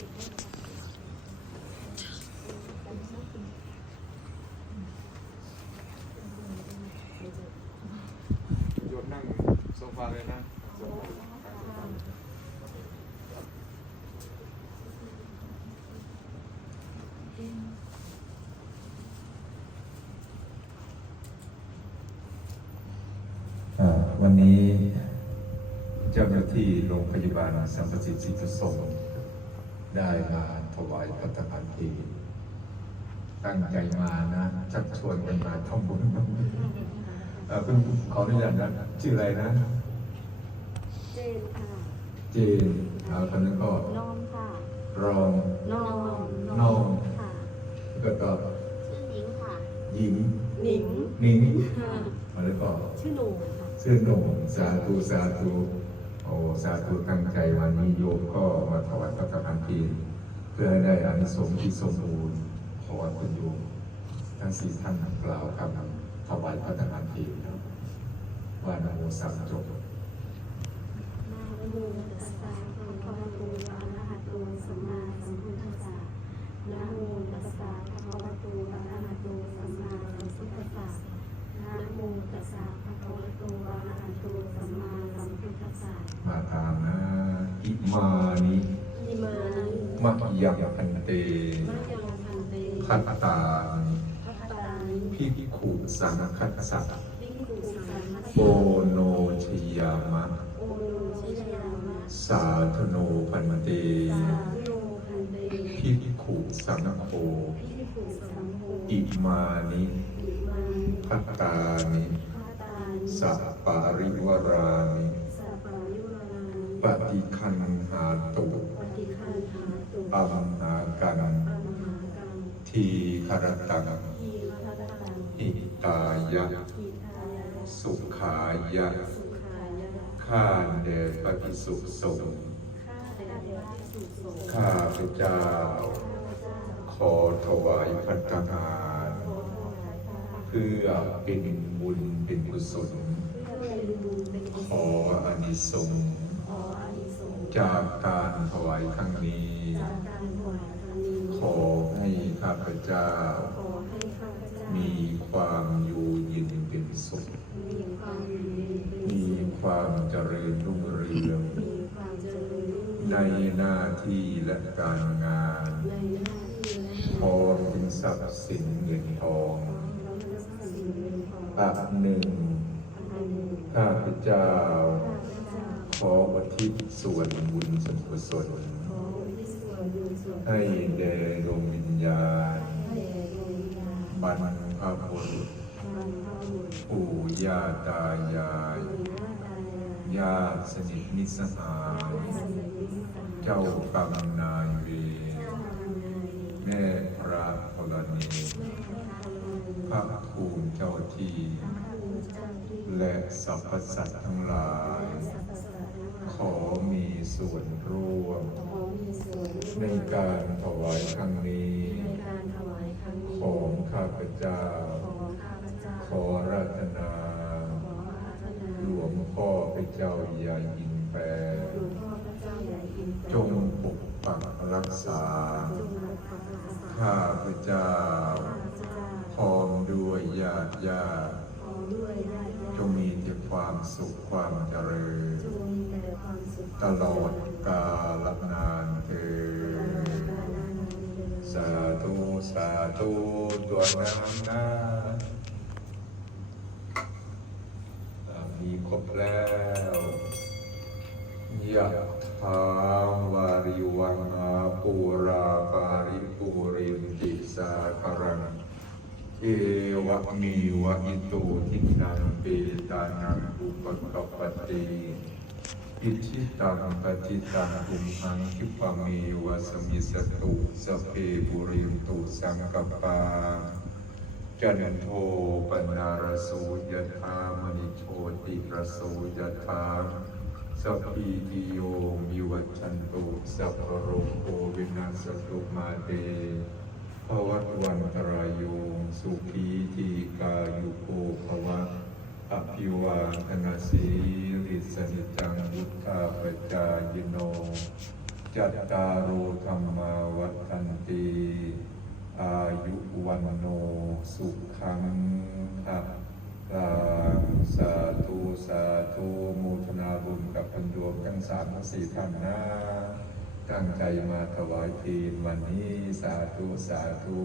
โยนนั่งโซฟาเลยนะวันนี้เจ้าหน้าที่โรงพยาบาลสัมประสิทธิ์สิทธิสงฆ์ ได้มาถวายพัฒนานทีตั้งใจมานะชักชวนกันมาทำบุญเอ่อเพิ่งขออนุญาตนะชื่ออะไรนะ เจนค่ะ เจนแล้วคนนั้นก็น้องค่ะรองน้องน้องค่ะแล้วก็ชื่อหนิงค่ะ หญิงหนิงนิ้งค่ะแล้วก็ชื่อหนูค่ะชื่อหนุ่มสาธุสาธุโอ้สาธุตั้งใจวันนี้โยมก็มาถวายพระกฐานทีเพื่อให้ได้อานิสงส์ที่สมบูรณ์ขอคุณโยมทั้งสี่ท่านกล่าวคำถวายพระกฐานทีว่านโมสามจบ นาโมตัสสะภะคะวะโตอะระหะโตสัมมาสัมพุทธัสสะนะโมตัสสะภะคะวะโตอะระหะโตสัมมาสัมพุทธัสสะนะโมตัสสะภะคะวะโตอะระหะโตสัมมาสัมพุทธัสสะ มาตามนะอิ มานินิมานิมะยังพันเตมะยังพันเตคัตตานิพัตตานิพิกขุสังคัสสะวิกุสังฆโอโนชยามะโอโลชิยามะ สาธโนพันเตสาธุโลพันเตพิกขุสังโฆพิภูสัมโฆอิมานิอิมานิพัตตานิพัตตานิสัปปาริวรานิสัพพายุรานิ ปฏิคันหาตุปฏิคันหาตุอัมหากันอัมหากังทีคารตังทีพัตตังอิตายะทีทายะสุขายะ สุขายะ ข้าแด่พระภิกษุสงฆ์ข้าแต่พระภิกษุสงฆ์ข้าพเจ้าข้าพเจ้า ขอถวายพัฒหารขอถวายพระเพื่อเป็นบุญเป็นกุศลเพื่อเป็นบุญเป็นกุขศอลอานิสงส์ขออานิสงส์ จากการถวายครั้งนี้จากการถวายครั้งนี้ขอให้ข้าพเจ้าขอให้ข้าพเจ้า มีความอยู่เย็นเป็นสุข มีความอยู่ดีเป็นมีสุขความเจริญรุ่งเรืองมีความเจริญรุ่งเรือง ในหน้าที่และการงานในหน้าที่และพร้อมถึงทรัพย์สินเงินทองเราเลือกสิ่งเงินทองอันหนึ่งอันหนึ่งข้าพเจ้า ข้าพเจ้าขออุทิศส่วนบุญส่วนกุศลขออุทิศส่วนบุญส่วนกุศลให้แด่ดวงวิญญาณให้แด่ดวงวิญญาณบรรพบุรุษบรรพบุรุษปู่ย่าตายายปู่ย่าตายายญาติสนิทมิตรสหายญาติสนิทมิตรสหาย เจ้ากรรมนายเวรเจ้ากรรมนายเวรแม่พระธรณีแม่พระธรณีพระภูมิเจ้าที่พระภูมิเจ้าที่และสรรพสัตว์ทั้งหลาย ขอมีส่วนร่วมขอมีส่วนร่วมในการถวายครั้งนี้ในการถวายครั้งนี้ของข้าพเจ้า ขอข้าพเจ้าขอรัตนาขออาธนา หลวงพ่อพระเจ้าใหญ่ยินแปรหลวงพ่อพระเจ้าใหญ่อินแปรจงปกปักรักษาจงรักษารักษาข้าพเจ้าข้าพเจ้าพร้อมด้วยญาติญาติขอด้วยญาติญาติจงมีแต่ความสุขความเจริญจงมีแต่ความสุขตลอดกาลนานเถิดสาธุสาธุตัวน้ำนาอ่ามีครบแล้วยะถาวาริวังอาปูราปาริปูรินติสาคารังเอวะมีวะอิโตทินังเปตานังอุปกปปติ อิชิตังปฏิตังตุมหังคิปะเมวะสมิสตุสพเพบุริมตุสังกปาจันโทปนารโสยธามณิโชติรโสยธาสัพพิติโยมิวัจจันตุสัพพโรโควินาศตุมาเตภวัตวันตรายโยสุขีทีกายุโกภวะ อภิวาทนาสีริสนิจังบุตตาปจายโน จัตตารโอธรรมาวัฏันติอายุวันโนสุขังภะลังสาธุสาธุโมทนาบุญกับพันดวงทั้งสามทั้งสี่ท่านนะตั้งใจมาถวายทีนวันนี้สาธุสาธุ